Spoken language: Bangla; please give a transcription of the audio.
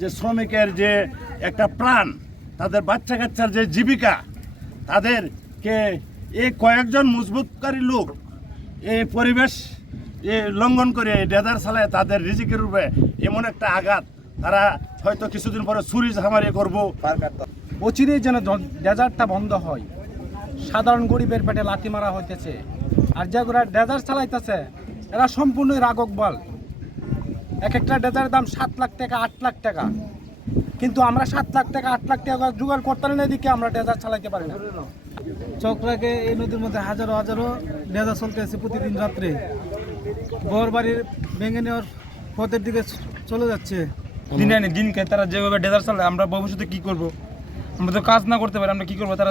যে শ্রমিকের যে একটা প্রাণ, তাদের বাচ্চা কাচ্চার যে জীবিকা, তাদেরকে এই কয়েকজন মজবুতকারী লোক এই পরিবেশ লঙ্ঘন করে ডেজার চালায় তাদের রিজিকের রূপে এমন একটা আঘাত, তারা হয়তো কিছুদিন পরে চুরি ঝামারি করবো। অচিরেই যেন ডেজার্টটা বন্ধ হয়। সাধারণ গরিবের পেটে লাথি মারা হইতেছে, আর যেগুলা ডেজার্ট চালাইতেছে এরা সম্পূর্ণই রাগক বল। এক একটা ডেজার্টের দাম 7 লাখ টাকা 8 লাখ টাকা, কিন্তু আমরা 7 লাখ টাকা 8 লাখ টাকা জোগাড় করতে না দিকে আমরা ডেজার্ট চালাইতে পারি না। চক্রাকে এই নদীর মধ্যে হাজারো হাজারো ডেজার্ট চলতে আছে প্রতিদিন রাত্রে। ঘর বাড়ির ভেঙে নেওয়ার পথের দিকে চলে যাচ্ছে। দিনে আনি দিনকে তারা যেভাবে ডেজার্ট চালায়, আমরা ভবিষ্যতে কি করব? আমরা তো কাজ না করতে পারি, আমরা কি করবো? তারা